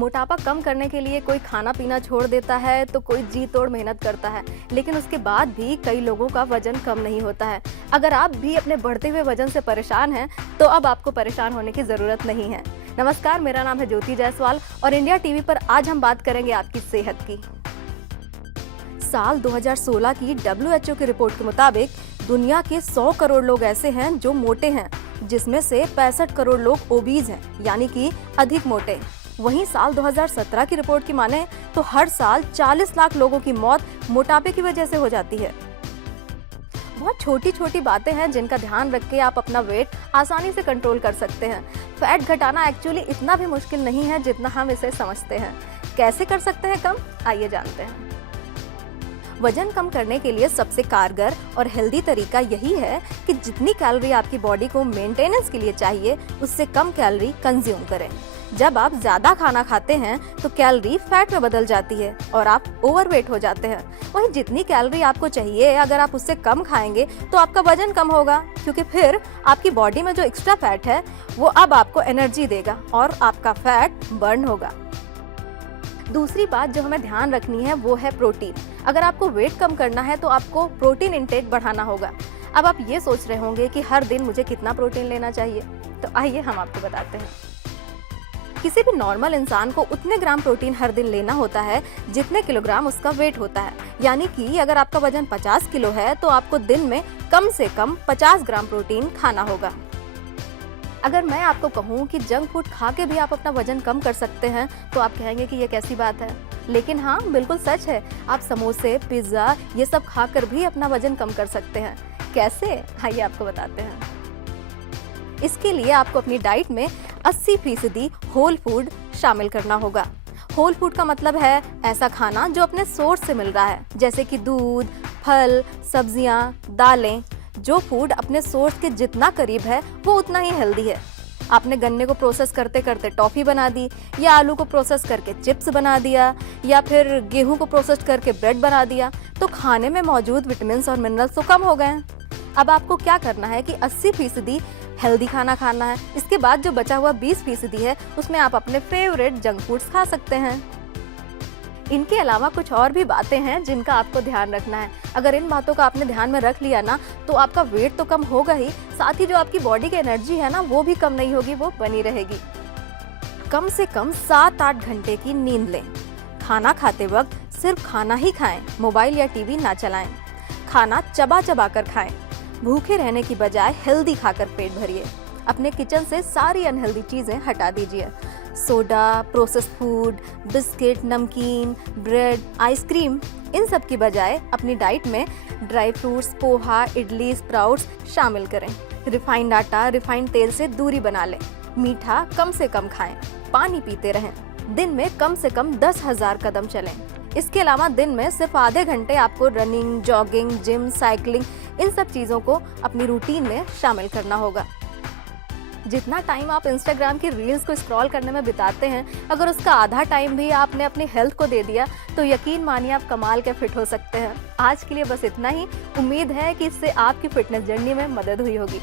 मोटापा कम करने के लिए कोई खाना पीना छोड़ देता है तो कोई जी तोड़ मेहनत करता है, लेकिन उसके बाद भी कई लोगों का वजन कम नहीं होता है। अगर आप भी अपने बढ़ते हुए वजन से परेशान हैं तो अब आपको परेशान होने की ज़रूरत नहीं है। नमस्कार, मेरा नाम है ज्योति जायसवाल और इंडिया टीवी पर आज हम बात करेंगे आपकी सेहत की। साल 2016 की WHO की रिपोर्ट के मुताबिक दुनिया के 100 करोड़ लोग ऐसे हैं जो मोटे हैं, जिसमें से 65 करोड़ लोग ओबीज हैं, यानी कि अधिक मोटे। वहीं साल 2017 की रिपोर्ट की माने तो हर साल 40 लाख लोगों की मौत मोटापे की वजह से हो जाती है। बहुत छोटी छोटी बातें हैं जिनका ध्यान रख के आप अपना वेट आसानी से कंट्रोल कर सकते हैं। फैट घटाना एक्चुअली इतना भी मुश्किल नहीं है जितना हम इसे समझते हैं। कैसे कर सकते हैं कम, आइए जानते हैं। वजन कम करने के लिए सबसे कारगर और हेल्दी तरीका यही है कि जितनी कैलोरी आपकी बॉडी को मेंटेनेंस के लिए चाहिए उससे कम कैलोरी कंज्यूम करें। जब आप ज्यादा खाना खाते हैं तो कैलोरी फैट में बदल जाती है और आप ओवरवेट हो जाते हैं। वहीं जितनी कैलोरी आपको चाहिए अगर आप उससे कम खाएंगे तो आपका वजन कम होगा, क्योंकि फिर आपकी बॉडी में जो एक्स्ट्रा फैट है वो अब आपको एनर्जी देगा और आपका फैट बर्न होगा। दूसरी बात जो हमें ध्यान रखनी है वो है प्रोटीन। अगर आपको वेट कम करना है तो आपको प्रोटीन इंटेक बढ़ाना होगा। अब आप ये सोच रहे होंगे कि हर दिन मुझे कितना प्रोटीन लेना चाहिए, तो आइए हम आपको बताते हैं। किसी भी नॉर्मल इंसान को उतने ग्राम प्रोटीन हर दिन लेना होता है जितने किलोग्राम उसका वेट होता है। यानी कि अगर आपका वजन 50 किलो है तो आपको दिन में कम से कम 50 ग्राम प्रोटीन खाना होगा। अगर मैं आपको कहूँ कि जंक फूड खा के भी आप अपना वजन कम कर सकते हैं तो आप कहेंगे कि ये कैसी बात है, लेकिन हाँ बिल्कुल सच है। आप समोसे, पिज्जा ये सब खाकर भी अपना वजन कम कर सकते हैं। कैसे, आइए आपको बताते हैं। इसके लिए आपको अपनी डाइट में 80% होल फूड शामिल करना होगा। होल फूड का मतलब है ऐसा खाना जो अपने सोर्स से मिल रहा है, जैसे कि दूध, फल, सब्जियां, दालें। जो फूड अपने सोर्स के जितना करीब है वो उतना ही हेल्दी है। आपने गन्ने को प्रोसेस करते करते टॉफी बना दी, या आलू को प्रोसेस करके चिप्स बना दिया, या फिर गेहूं को प्रोसेस करके ब्रेड बना दिया, तो खाने में मौजूद विटामिन और मिनरल्स तो कम हो गए हैं। अब आपको क्या करना है कि 80% हेल्दी खाना खाना है। इसके बाद जो बचा हुआ 20% है उसमें आप अपने फेवरेट जंक फूड्स खा सकते हैं। इनके अलावा कुछ और भी बातें हैं जिनका आपको ध्यान रखना है। अगर इन बातों का आपने ध्यान में रख लिया ना तो आपका वेट तो कम होगा ही, साथ ही जो आपकी बॉडी की एनर्जी है ना वो भी कम नहीं होगी, वो बनी रहेगी। कम से कम 7-8 घंटे की नींद लें। खाना खाते वक्त सिर्फ खाना ही खाएं, मोबाइल या टीवी ना चलाएं। खाना चबा चबा कर खाएं। भूखे रहने की बजाय हेल्दी खाकर पेट भरिए। अपने किचन से सारी अनहेल्दी चीजें हटा दीजिए। सोडा, प्रोसेस फूड, बिस्किट, नमकीन, ब्रेड, आइसक्रीम, इन सब की बजाय अपनी डाइट में dry fruits, poha, idli, sprouts शामिल करें। रिफाइंड आटा, रिफाइंड तेल से दूरी बना लें। मीठा कम से कम खाएं। पानी पीते रहें। दिन में कम से कम 10,000 कदम चलें। इसके अलावा दिन में सिर्फ आधे घंटे आपको रनिंग, जॉगिंग, जिम, साइकिलिंग इन सब चीज़ों को अपनी रूटीन में शामिल करना होगा। जितना टाइम आप इंस्टाग्राम की रील्स को स्क्रॉल करने में बिताते हैं, अगर उसका आधा टाइम भी आपने अपनी हेल्थ को दे दिया तो यकीन मानिए आप कमाल के फिट हो सकते हैं। आज के लिए बस इतना ही। उम्मीद है कि इससे आपकी फिटनेस जर्नी में मदद हुई होगी।